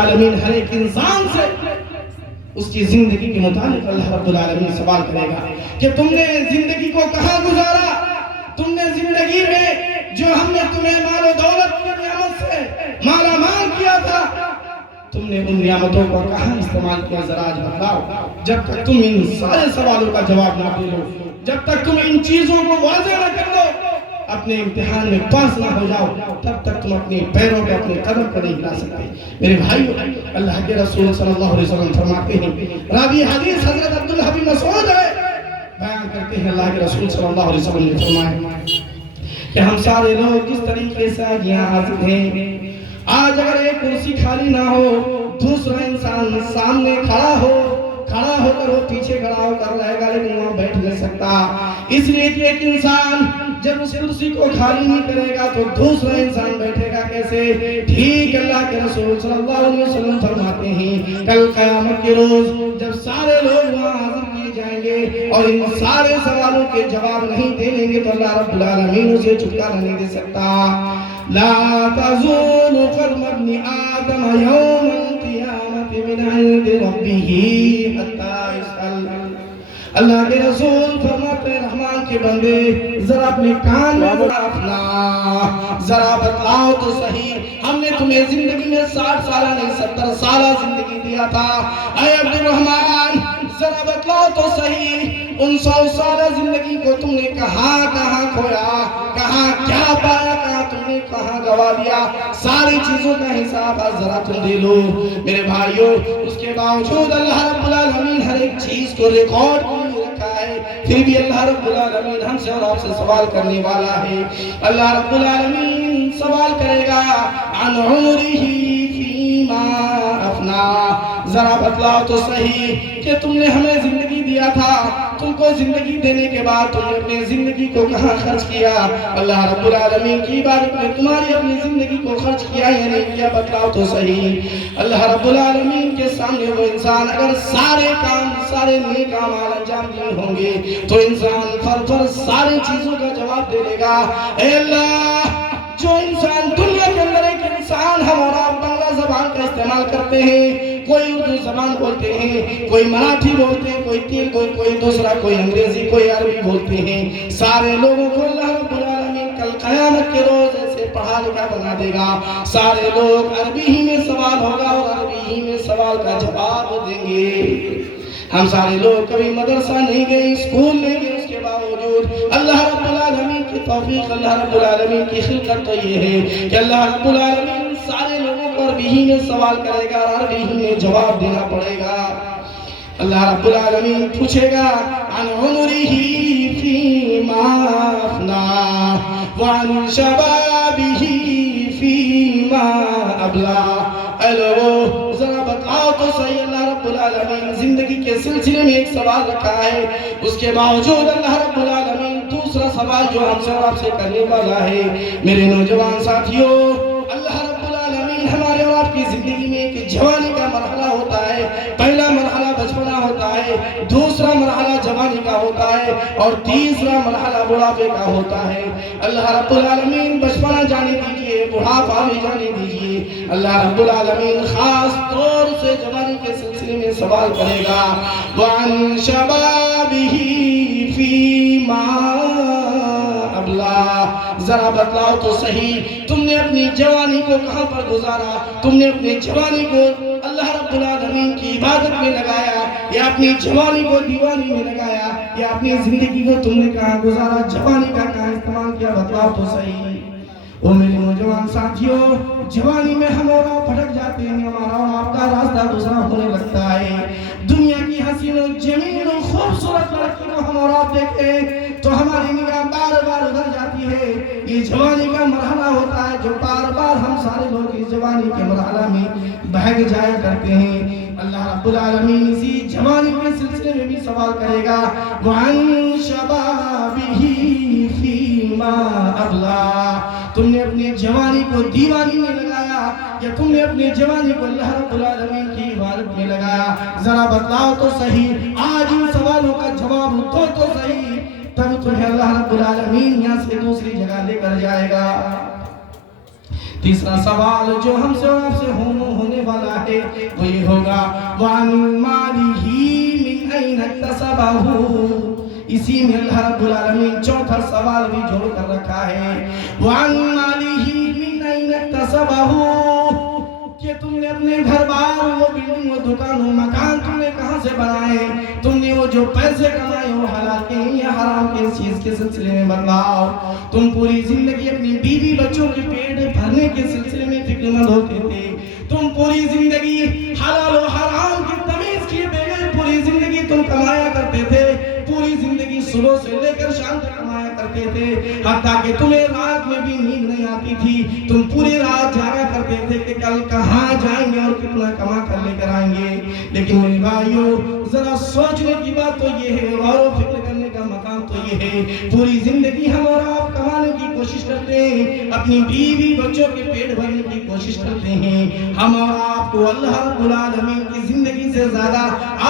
العالمین ہر ایک انسان سے اس کی زندگی کے متعلق اللہ رب العالمین سوال کرے گا کہ تم نے زندگی کو کہاں گزارا، تم نے زندگی میں جو ہم نے تمہیں مال و دولت کی نعمت سے مالا مال کیا تھا، تم نے ان نعمتوں کو کہاں استعمال کیا، ذرا آج بتلاؤ۔ جب تک تم ان سارے سوالوں کا جواب نہ دے لو، جب تک تم ان چیزوں کو واضح نہ کر لو، اپنے امتحان میں پاس نہ ہو جاؤ، تب تک تم اپنے پیروں پہ اپنے قدم پر نہیں ہلا سکتے۔ میرے بھائیو، اللہ کے رسول صلی اللہ علیہ وسلم فرماتے ہیں، راوی حدیث حضرت عبداللہ بن مسعود ہے، بیان کرتے ہیں اللہ کے رسول صلی اللہ علیہ وسلم نے فرمایا کہ ہم سارے لوگ کس طریقے سے آج یہاں حاضر ہیں۔ آج اگر ایک کرسی خالی نہ ہو، دوسرا انسان سامنے کھڑا ہو کر وہ پیچھے کھڑا ہو کر رہے گا لیکن وہاں بیٹھ نہیں سکتا، اس لیے کہ ایک انسان جب اس کرسی کو خالی نہیں کرے گا تو دوسرا انسان بیٹھے گا کیسے؟ ٹھیک اللہ کے رسول صلی اللہ علیہ وسلم فرماتے ہیں کل قیامت کے روز جب سارے لوگ وہاں حاضر کیے جائیں گے اور ان سارے سوالوں کے جواب نہیں دے لیں گے تو اللہ رب العالمین اسے چھٹکارا نہیں دے سکتا۔ لا تزول قدم ابن آدم یوم القیامت من عند ربه حتی یسأل۔ اللہ کے رسول فرماتے ہیں رحمان کے بندے ذرا اپنے کان میں اپنا ذرا بتلاؤ تو صحیح، ہم نے تمہیں زندگی میں 60 سالہ نہیں 70 سالہ زندگی دیا تھا، اے عبد الرحمن ذرا بتلاؤ تو صحیح، ان 100 سالہ زندگی کو تم نے کہاں کھویا، کہاں کیا پایا، کہاں تم نے کہاں گوا دیا، ساری چیزوں کا حساب آج ذرا تم دے لو۔ میرے بھائیو، اس کے باوجود اللہ رب العالمین ہر ایک چیز کو ریکارڈ رکھا ہے، پھر بھی اللہ رب العالمین ہم سے اور آپ سے سوال کرنے والا ہے۔ اللہ رب العالمین سوال کرے گا عن عمرہ فیما افنا، ذرا بتلاؤ تو صحیح کہ تم نے ہمیں زندگی دیا تھا، تم کو زندگی دینے کے بعد تم نے اپنے زندگی کو کہاں خرچ کیا؟ اللہ رب العالمین کی عبادت میں تمہاری اپنی زندگی کو خرچ کیا یا نہیں کیا؟ بتلاؤ تو صحیح۔ اللہ رب العالمین کے سامنے وہ انسان اگر سارے نیک اعمال انجام دیے ہوں گے تو انسان فر ساری چیزوں کا جواب دے گا، اے اللہ جو انسان دنیا کے اندر ایک انسان ہم اور آپ بنگلہ زبان کا استعمال کرتے ہیں، کوئی اردو زبان بولتے ہیں، کوئی مراٹھی بولتے ہیں، کوئی تیلگو، کوئی دوسرا، کوئی انگریزی، کوئی عربی بولتے ہیں، سارے لوگوں کو اللہ رب العالمین کل قیامت کے روز ایسے پڑھا لکھا بنا دے گا، سارے لوگ عربی ہی میں سوال ہوگا اور عربی ہی میں سوال کا جواب دیں گے۔ ہم سارے لوگ کبھی مدرسہ نہیں گئے، اسکول نہیں گئے، اس کے باوجود اللہ رب العالمین کی توفیق، اللہ رب العالمین کی خلقت تو یہ ہے کہ اللہ رب العالمین سارے لوگوں کو عربی ہی میں سوال کرے گا، عربی ہی میں جواب دینا پڑے گا۔ اللہ رب العالمین پوچھے گا عن عمرہ فیما افنا وعن شبابہ فیما ابلا۔ اے لوگوں ذرا بتاؤ تو صحیح، اللہ رب العالمین زندگی کے سلسلے میں ایک سوال رکھا ہے، اس کے باوجود اللہ رب العالمین دوسرا سوال جو ہم سے اور آپ سے کرنے والا ہے۔ میرے نوجوان ساتھیوں، اللہ رب العالمین ہمارے اور آپ کی زندگی میں ایک جوانی کا مرحلہ ہوتا ہے، پہلا مرحلہ بچپنا ہوتا ہے، دوسرا مرحلہ جوانی کا ہوتا ہے اور تیسرا مرحلہ بڑھاپے کا ہوتا ہے۔ اللہ رب العالمین بچپنا جانے دیجئے، بڑھاپا بھی جانے دیجئے۔ اللہ رب العالمین خاص طور سے جوانی کے سلسلے میں سوال کرے گا وَعَن شَبَابِهِ فِيمَا ابْلَا۔ ذرا بتلاؤ تو صحیح، تم نے اپنی جوانی کو کہاں پر گزارا؟ تم نے اپنی جوانی کو اللہ رب العالمین کی عبادت میں لگایا یا اپنی جوانی کو دیوانی میں لگایا یا اپنی زندگی کو تم نے کہاں گزارا؟ جوانی کا کہاں استعمال کیا؟ بتلاؤ تو صحیح۔ وہ میرے نوجوان ساتھیوں، جوانی میں ہم اور آپ پھٹک جاتے ہیں، ہمارا اور آپ کا راستہ دوسرا ہونے لگتا ہے۔ دنیا کی حسین و جمیل و خوبصورت لڑکی کو ہم اور آپ دیکھتے ہیں تو ہماری نگاہ بار بار ادھر جاتی ہے۔ یہ جوانی کا مرحلہ ہوتا ہے جو بار بار ہم سارے لوگ اس جوانی کے مرحلہ میں بہگ جایا کرتے ہیں۔ اللہ رب العالمین اسی جوانی کے سلسلے میں بھی سوال کرے گا وَعَن شَبَابِهِ فِيمَا أَبْلَا۔ تم نے اپنے جوانی کو دیوانی میں لگایا یا تم نے اپنے جوانی کو اللہ رب العالمین کی عبادت میں لگایا؟ ذرا بتلاؤ تو صحیح، آج ان سوالوں کا جواب دو تو صحیح، تب تمہیں اللہ رب العالمین یہاں سے دوسری جگہ لے کر جائے گا۔ تیسرا سوال جو ہم سے اور آپ سے ہونے والا ہے وہ یہ ہوگا وَعَنْ مَالِهِ مِنْ أَيْنَ اكْتَسَبَهُ، اسی میں اللہ رب العالمین چوتھا سوال بھی جوڑ کر رکھا ہے وَعَنْ مَالِهِ مِنْ أَيْنَ اكْتَسَبَهُ، کہ تم نے اپنے گھر بار وہ بلڈنگ وہ دکان وہ مکان تم نے کہاں سے بنائے، تم نے وہ جو پیسے کمائے وہ حلال کے ہیں یا حرام کے چیز کے سلسلے میں بتلاؤ۔ تم پوری زندگی اپنی بیوی بچوں کے پیٹ بھرنے کے سلسلے میں فکر مند ہوتے تھے، تم پوری زندگی حلال و حرام کی تمیز کیے بغیر پوری زندگی تم کمایا کرتے تھے، پوری زندگی صبح سے لے کر شام تک کمایا کرتے تھے، حتیٰ کہ تمہیں رات میں بھی نیند نہیں آتی تھی، تم پوری رات جاگا کرتے تھے کہ کل کہاں جائیں گے اور کتنا کما کر لے کر آئیں گے۔ لیکن میرے بھائیو ذرا سوچنے کی بات تو یہ ہے، غور و فکر کرنے کا مقام تو یہ ہے، پوری زندگی ہم اور آپ کمانے کی کوشش کرتے ہیں، اپنی بیوی بچوں کے پیٹ بھرنے کی کوشش کرتے ہیں، ہم اور آپ کو اللہ رب العالمین کی زندگی سے زیادہ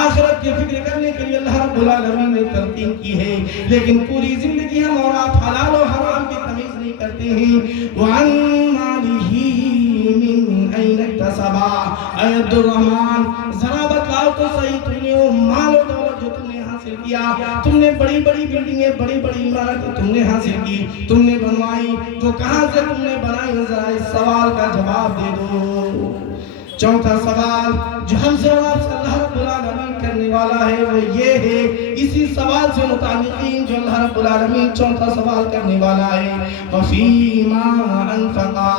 آخرت کی فکر کرنے کے لیے اللہ رب العالمین نے ترتیب کی ہے، لیکن پوری زندگی ہم اور آپ حلال و حرام کی تمیز نہیں کرتے ہیں۔ وَعَنْ مَالِهِ مِنْ أَيْنَ اكْتَسَبَهُ، اے عبد الرحمن ذرا بتلاؤ تو صحیح، تم نے وہ مال و دولت جو تم نے حاصل کیا، تم نے بڑی بڑی بلڈنگیں بڑی بڑی عمارتیں تم نے حاصل کی، تم نے بنوائی، وہ کہاں سے تم نے بنائی، ذرا اس سوال کا جواب دے دو۔ چوتھا سوال جو ہم سے اور آپ سے اللہ رب العالمین کرنے والا ہے وہ یہ ہے، اسی سوال سے متعلقین جو اللہ رب العالمین چوتھا سوال کرنے والا ہے وَفِيمَا أَنْفَقَا،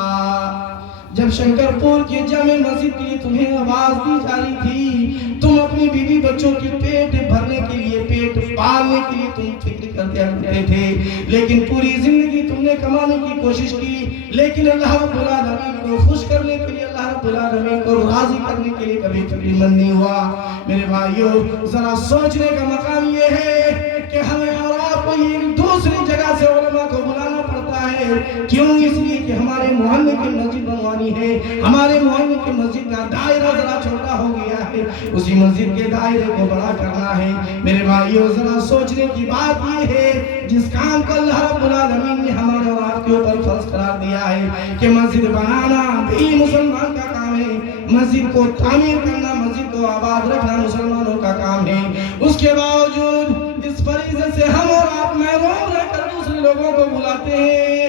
جب شنکرپور کی جامع مسجد کے لیے تمہیں آواز دی جا رہی تھی، تم اپنی بیوی بچوں کی پیٹ بھرنے کے لیے پیٹ پالنے کے لیے تم فکر کرتے تھے، لیکن پوری زندگی تم نے کمانے کی کوشش کی، لیکن اللہ رب العالمین کو خوش کرنے کے لیے اللہ رب العالمین کو راضی کرنے کے لیے کبھی فکر مند نہیں ہوا۔ میرے بھائیو ذرا سوچنے کا مقام یہ ہے کہ ہمیں اور آپ کو یہ دوسری جگہ سے علماء کو بلانا پڑتا ہے، کیوں؟ اس لیے کہ ہمارے محلے کی مسجد بنوانی ہے، ہمارے محلے کی مسجد کا دائرہ ذرا چھوٹا ہو گیا ہے، اسی مسجد کے دائرے کو بڑا کرنا ہے۔ میرے بھائیو ذرا سوچنے کی بات یہ ہے، جس کام کو اللہ رب العالمین نے ہمارے اور آپ کے اوپر فرض قرار دیا ہے کہ مسجد بنانا بھی مسلمان کا کام ہے، مسجد کو تعمیر کرنا، مسجد کو آباد رکھنا مسلمانوں کا کام ہے، اس کے باوجود اس فریضے سے ہم اور آپ محروم رہ کر دوسرے لوگوں کو بلاتے ہیں،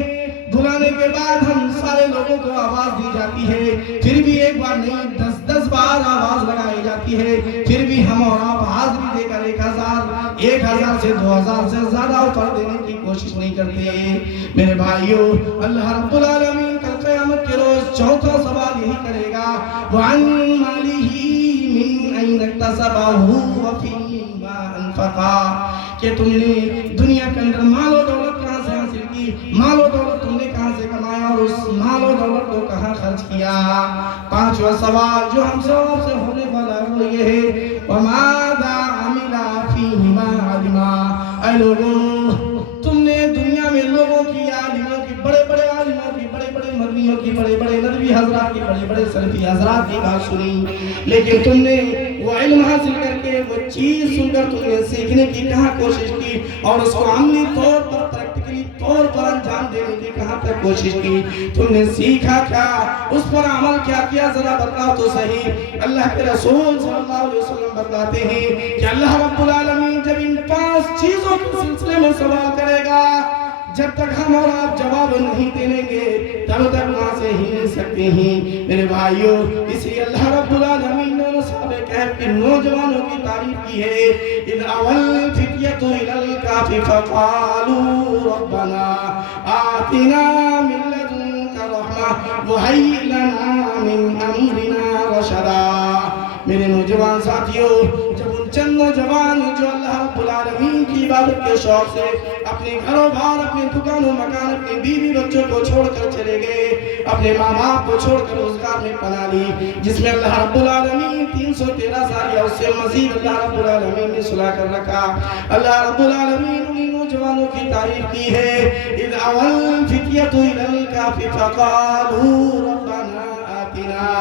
بلانے کے بعد ہم سارے لوگوں کو آواز دی جاتی ہے، پھر بھی ایک بار نہیں 10 بار آواز لگائی جاتی ہے، پھر بھی ہم اور آپ حاضری دے کر 1000 سے 2000 سے زیادہ اوپر دینے کی کوشش نہیں کرتے۔ میرے بھائیو اللہ رب العالمین کل قیامت کے روز چوتھا سوال یہی کرے گا وَعَنْ مَالِهِ مِنْ أَيْنَ اكْتَسَبَهُ وَفِيمَا أَنْفَقَا، کہ تم نے دنیا کے اندر مال و دولت کہاں سے حاصل کی، مال و دولت تم نے کہاں سے کمایا اور اس مال و دولت کو کہاں خرچ کیا۔ پانچواں سوال جو ہم سے اور آپ سے ہونے والا ہے وہ یہ ہے وَمَاذَا عَمِلَ فِيهِمَا عَلِمًا، اے لوگوں تم نے دنیا میں لوگوں کی عالموں کی بڑے بڑے عالموں کی بڑے بڑے مرنیوں کی بڑے بڑے ندوی حضرات کی بڑے بڑے سلفی حضرات کی بات سنی، لیکن تم نے وہ علم حاصل کر کے وہ چیز سن کر تم نے سیکھنے کی کہاں کوشش کی اور اس کو عملی طور پر پریکٹیکلی طور پر انجام دینے کی کہاں تک کوشش کی، تم نے سیکھا کیا، اس پر عمل کیا کیا، ذرا بتلاؤ تو صحیح۔ اللہ کے رسول صلی اللہ علیہ وسلم بتلاتے ہیں کہ اللہ رب العالمین جب ان 5 چیزوں کے سلسلے میں سوال کرے گا، جب تک ہم اور آپ جواب نہیں دیں گے تب تک وہاں سے ہی نہیں سکتے ہیں۔ میرے بھائیو اس لیے اللہ رب العالمین نے صحابہ کہف کے نوجوانوں کی تعریف کی ہے اِذْ أَوَى الْفِتْيَةُ إِلَى الْكَهْفِ فَقَالُوا رَبَّنَا آتِنَا مِن لَّدُنكَ رَحْمَةً وَهَيِّئْ لَنَا مِنْ أَمْرِنَا رَشَدًا۔ میرے نوجوان ساتھیوں، جب ان چند نوجوان جو اللہ رب العالمین کی عبادت کے شوق سے اپنے گھروں بار اپنے دکانوں مکان اپنے بیوی بچوں کو چھوڑ کر چلے گئے، اپنے ماں باپ کو چھوڑ کر روزگار میں پناہ لی جس میں اللہ رب العالمین 313 سال یا اس سے مزید اللہ رب العالمین نے صلح کر رکھا، اللہ رب العالمین انہی نوجوانوں کی تعریف کی ہے اِذْ أَوَى الْفِتْيَةُ إِلَى الْكَهْفِ فَقَالُوا رَبَّنَا آتِنَا